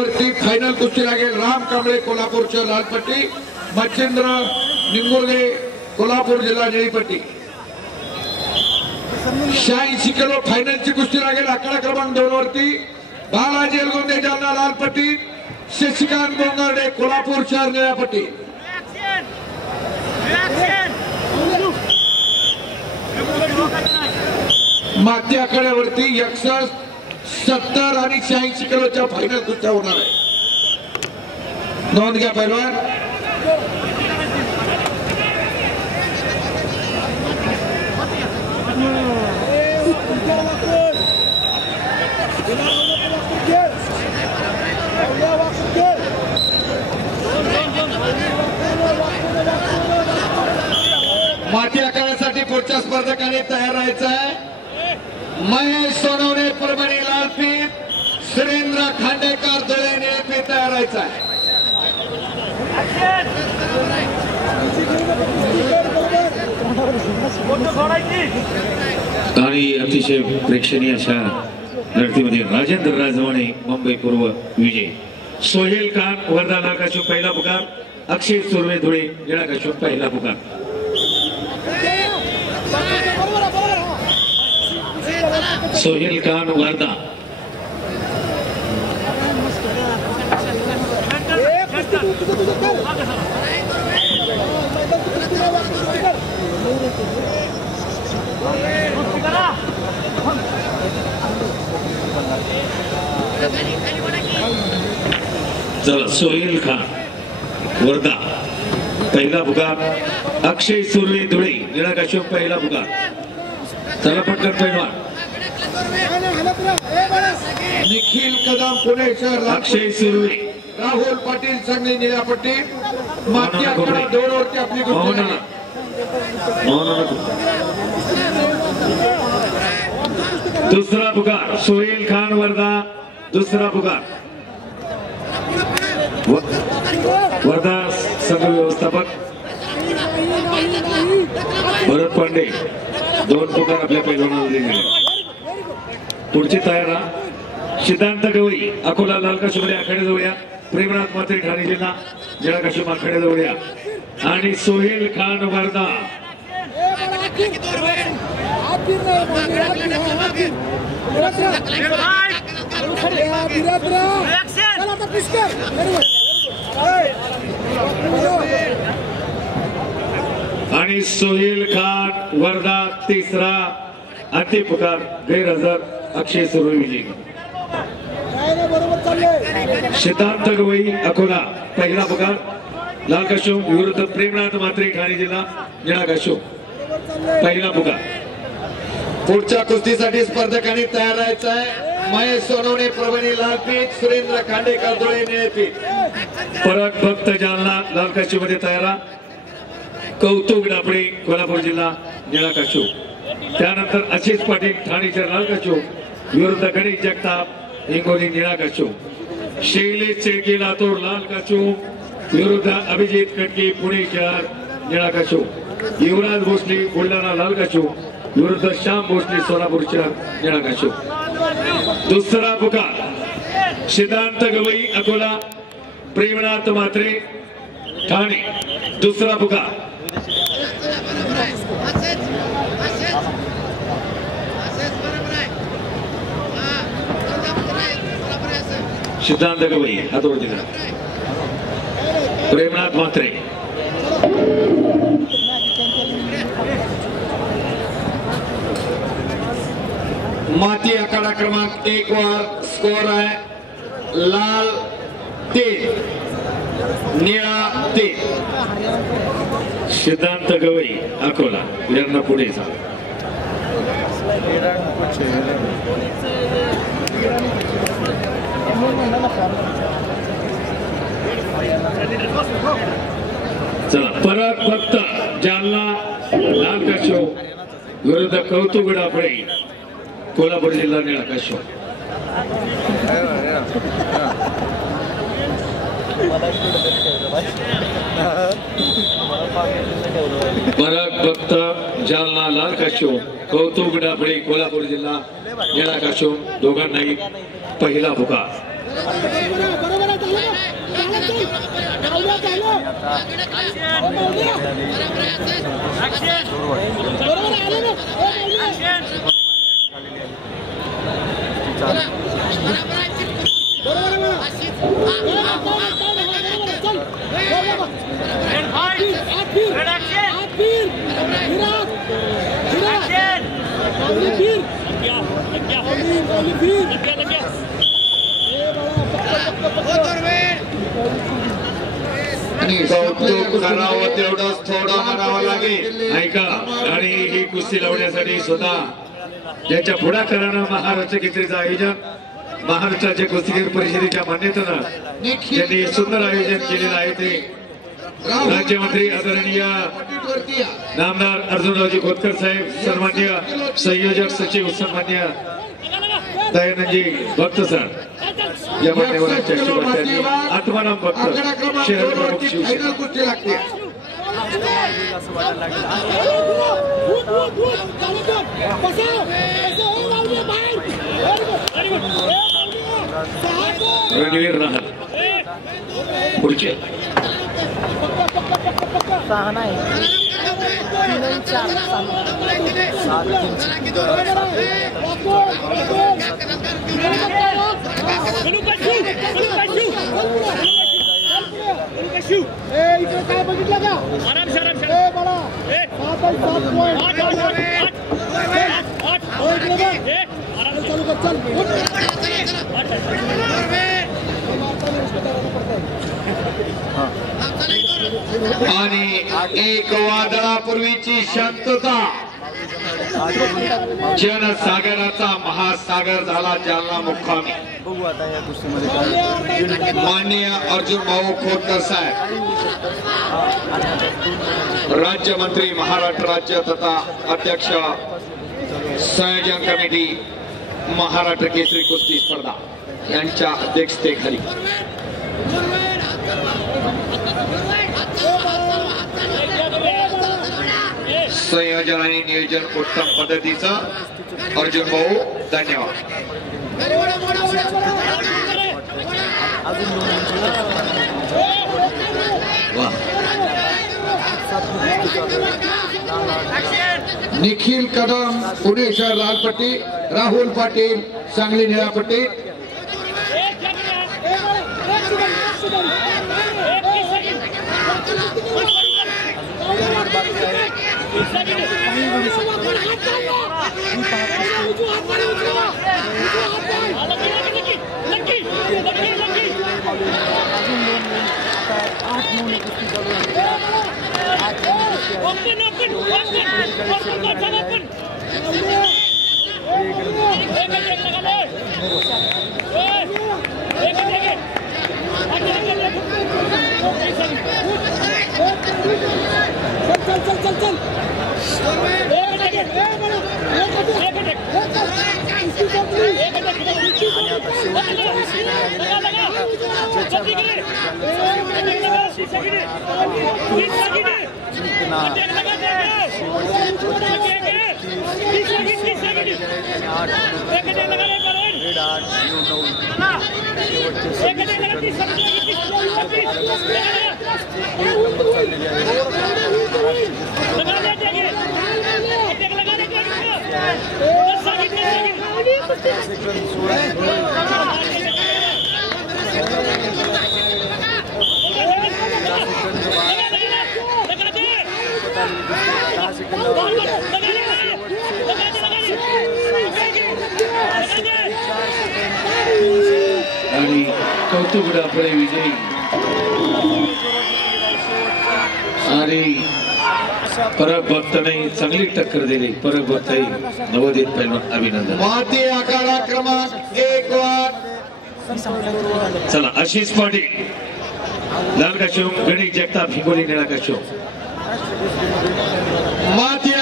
वरती फायनल कुस्ती लागेल। राम कांबळे कोल्हापूरच्या लालपट्टी, मच्छिंद्र निंगुर्गे कोल्हापूर जिल्हा निळीपट्टी। 86 किलो फायनलची कुस्ती लागेल। आकडा क्रमांक 2 वरती बालाजी एलगोंदे जालना लालपट्टी, शशिकांत बोंगार्डे कोल्हापूर शहर निळ्यापट्टी। माती आखाड्यावरती 61, 70 आणि 86 किलोच्या फायनल कुस्त्या होणार आहे। नोंद घ्या पैलवान। माती आखाड्यासाठी पुढच्या स्पर्धकांनी तयार राहायचं आहे। महेश सोनवणे परभणी लालपीठ, सुरेंद्र खांडेकर धुळे निळेपीठ तयार राहायचं आहे। आणि अतिशय प्रेक्षणीय अशा लढतीमध्ये राजेंद्र राजवाणे मुंबई पूर्व विजय, सोहेल खान वर्धा नागाशो पहिला पुकार, अक्षय सुर्वे धुळे निळाकाशो पहिला पुकार। सोहेल खान वर्धा चला, सोहेल खान वर्धा पहिला पुकार, अक्षय सुर्वे धुळे निळाकाशो पहिला पुकार। चला पटकन पैलवान। निखिल कदम पुणे शहर, अक्षय सुर्वे, राहुल पाटील सांगली निळ्यापट्टी। माती आखाडा 2 वरती आपली कुस्ती लागेल। दुसरा पुकार सोहेल खान वर्धा, दुसरा पुकार वर्धा संघ व्यवस्थापक भरत पांडे, 2 पुकार आपल्या पैलवानाला दिले। पुढची तयारा सिद्धांत गवई अकोला लालकाशोमध्ये आखाड्याजवळ या, प्रेमनाथ मात्रे ठाणे जिल्हा निळाकाशो आखाड्याजवळ या, आणि सोहेल खान वर्धा आणि सोहेल खान वर्धा तिसरा अंतिम पुकार गैरहजर अक्षय सुर्वे विजय। सिद्धांत गवई अकोला पहिला पुकार, लालकाशो विरुद्ध प्रेमनाथ मात्रे ठाणे जिल्हा निळाकाशो पहिला पुकार। पुढच्या कुस्तीसाठी स्पर्धकांनी तयार राहायचं आहे। महेश सोनवणे परभणी लालपीठ, सुरेंद्र खांडेकर धुळे निळेपीठ। परत भक्त जालना लालकाशो मध्ये तयारा, कौतुक डापडे कोल्हापूर जिल्हा निळाकाशो। त्यानंतर आशिष पाटील ठाणेच्या लालकाशो विरुद्ध गणेश जगताप हिंगोली निळाकाशो। शैलेश चेडके लातूर लालकाशो विरुद्ध अभिजित कटके पुणे शहर निळाकाशो। युवराज भोसले बुलढाणा लालकाशो विरुद्ध श्याम भोसले सोलापूर शहर निळाकाशो। दुसरा पुकार सिद्धांत गवई अकोला, प्रेमनाथ मात्रे ठाणे, दुसरा पुकार। सिद्धांत गवई हातोड दिला, प्रेमनाथ मात्रे। माती आखाडा क्रमांक 1 वर स्कोर आहे लाल 3 निळा 3। सिद्धांत गवई अकोला यांना पुढे जा। चला परत फक्त जालना लालकाशो विरुद्ध कौतुक डापडे कोल्हापूर जिल्हा निळाकाशो। परत फक्त जालना लालकाशो कौतुक डापडे कोल्हापूर जिल्हा निळाकाशो दोघांनाही पहिला पुकार। कौतुक करावं तेवढंच थोडं म्हणावं लागेल. ऐका, आणि ही कुस्ती लावण्यासाठी सुद्धा ज्यांच्या पुढाकारानं महाराष्ट्र केसरीचं आयोजन महाराष्ट्राच्या कुस्तीगीर परिषदेच्या मान्यतेनं त्यांनी सुंदर आयोजन केलेलं आहे ते राज्यमंत्री आदरणीय नामदार अर्जुनरावजी खोतकर साहेब, सन्मान्य संयोजक सचिव सन्मान्य दयानंदजी भक्त सर या मान्यवरांच्या शुभार्थी आत्माराम भक्त शहर प्रमुख शिवसेना. रणवीर राहल पुढचे काय बघितलं का आणि एक वादळापूर्वीची शांतता जनसागराचा महासागर झाला जालना मुक्कामी. माननीय अर्जुन भाऊ खोतकर साहेब राज्यमंत्री महाराष्ट्र राज्य तथा अध्यक्ष संयोजन कमिटी महाराष्ट्र केसरी कुस्ती स्पर्धा यांच्या अध्यक्षतेखाली संयोजन आणि नियोजन उत्तम पद्धतीचं अर्जुन भाऊ धन्यवाद. निखिल कदम पुणे शहर लालपट्टी, राहुल पाटील सांगली निळापट्टी. आणि कौतुक डापळे विजयी आणि परब भक्तने चांगली टक्कर दिली. परब भक्तही नवोदित पैलवान अभिनंदन. माती आखाडा क्रमांक 1 वर चला आशिष पाटील लाल काशोम, गणेश जगताप हिंगोली निळा काशोम. माती